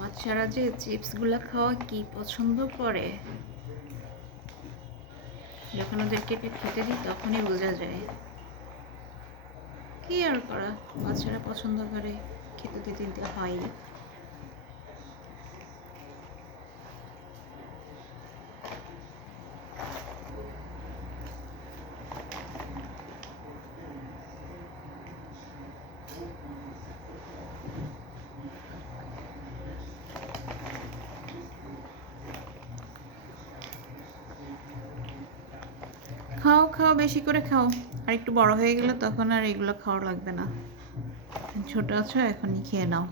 বাচ্চারা যে চিপসগুলো খাওয়া কি পছন্দ করে, যখন ওদেরকে এটা খেতে দিই তখনই বোঝা যায়। কি আর করা, বাচ্চারা পছন্দ করে, খেতে দিতে দিতে হয়। খাও খাও, বেশি করে খাও, আর একটু বড় হয়ে গেলে তখন আর এগুলো খাওয়া লাগবে না। ছোট আছো, এখনই খেয়ে নাও।